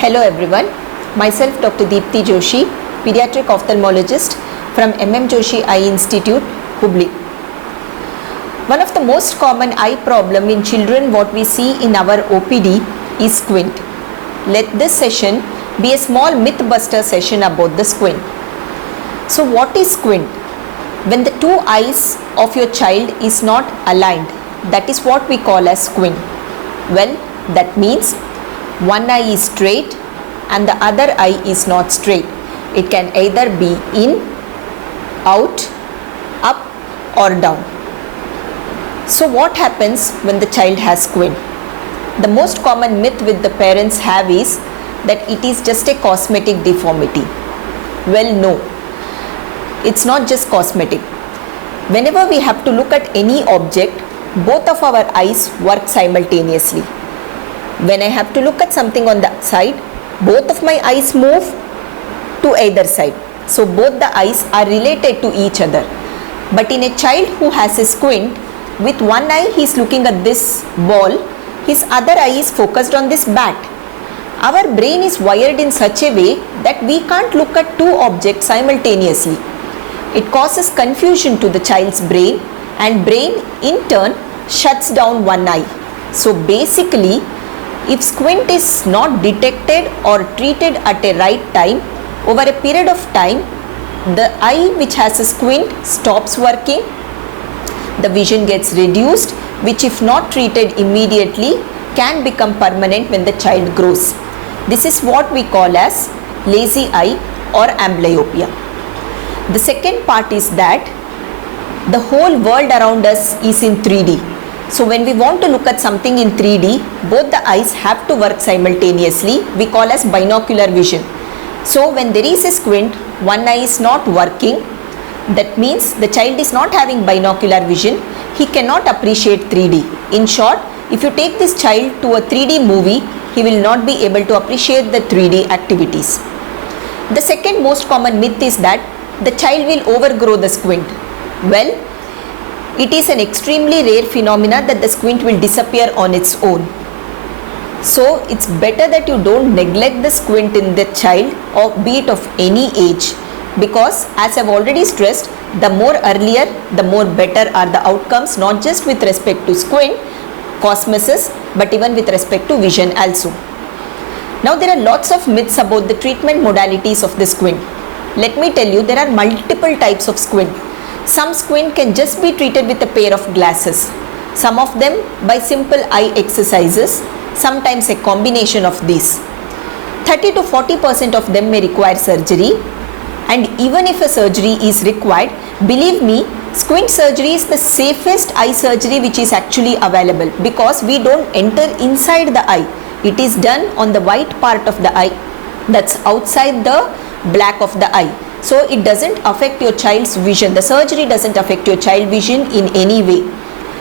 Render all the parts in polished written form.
Hello everyone, myself Dr. Deepthi Joshi, pediatric ophthalmologist from MM Joshi Eye Institute, Hubli. One of the most common eye problem in children what we see in our OPD is squint. Let this session be a small myth buster session about the squint. So what is squint? When the two eyes of your child is not aligned, that is what we call as squint. Well, that means one eye is straight and the other eye is not straight. It can either be in, out, up or down. So what happens when the child has squint? The most common myth with the parents have is that it is just a cosmetic deformity. Well, no, it's not just cosmetic. Whenever we have to look at any object, both of our eyes work simultaneously. When I have to look at something on the side, both of my eyes move to either side. So both the eyes are related to each other. But in a child who has a squint, with one eye he is looking at this ball, his other eye is focused on this bat. Our brain is wired in such a way that we can't look at two objects simultaneously. It causes confusion to the child's brain, and brain in turn shuts down one eye. So basically, if squint is not detected or treated at a right time, over a period of time, the eye which has a squint stops working, the vision gets reduced, which if not treated immediately can become permanent when the child grows. This is what we call as lazy eye or amblyopia. The second part is that the whole world around us is in 3D. So when we want to look at something in 3D, both the eyes have to work simultaneously. We call as binocular vision. So when there is a squint, one eye is not working. That means the child is not having binocular vision. He cannot appreciate 3D. In short, if you take this child to a 3D movie, he will not be able to appreciate the 3D activities. The second most common myth is that the child will overgrow the squint. Well, it is an extremely rare phenomena that the squint will disappear on its own. So it's better that you don't neglect the squint in the child, or be it of any age, because as I've already stressed, the more earlier, the more better are the outcomes, not just with respect to squint, cosmesis, but even with respect to vision also. Now there are lots of myths about the treatment modalities of the squint. Let me tell you, there are multiple types of squint. Some squint can just be treated with a pair of glasses. Some of them by simple eye exercises, sometimes a combination of these. 30 to 40% of them may require surgery, and even if a surgery is required, believe me, squint surgery is the safest eye surgery which is actually available, because we don't enter inside the eye. It is done on the white part of the eye, that's outside the black of the eye. So it doesn't affect your child's vision. The surgery doesn't affect your child vision in any way.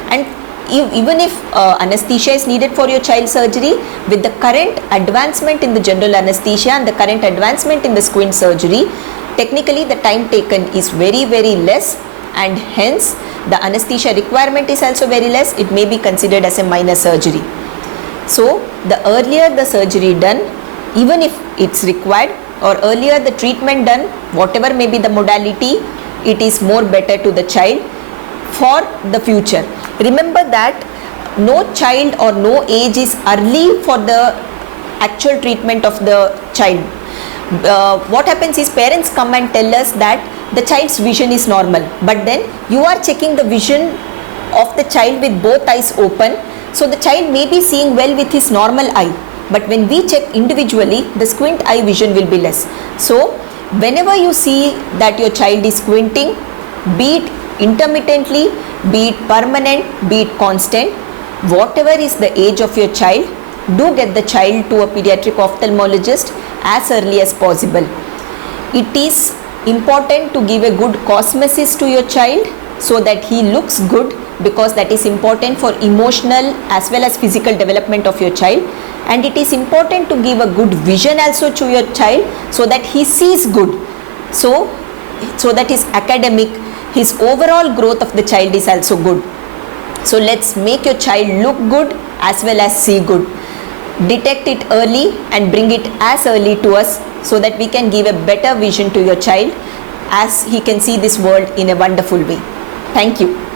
And even if anesthesia is needed for your child surgery, with the current advancement in the general anesthesia and the current advancement in the squint surgery, technically the time taken is very, very less, and hence the anesthesia requirement is also very less. It may be considered as a minor surgery. So the earlier the surgery done, even if it's required, or earlier the treatment done, whatever may be the modality, it is more better to the child for the future. Remember that no child or no age is early for the actual treatment of the child. What happens is, parents come and tell us that the child's vision is normal, but then you are checking the vision of the child with both eyes open. So the child may be seeing well with his normal eye, but when we check individually, the squint eye vision will be less. So whenever you see that your child is squinting, be it intermittently, be it permanent, be it constant, whatever is the age of your child, do get the child to a pediatric ophthalmologist as early as possible. It is important to give a good cosmesis to your child so that he looks good, because that is important for emotional as well as physical development of your child. And it is important to give a good vision also to your child so that he sees good. So that his academic, his overall growth of the child is also good. So let's make your child look good as well as see good. detect it early and bring it as early to us so that we can give a better vision to your child as he can see this world in a wonderful way. Thank you.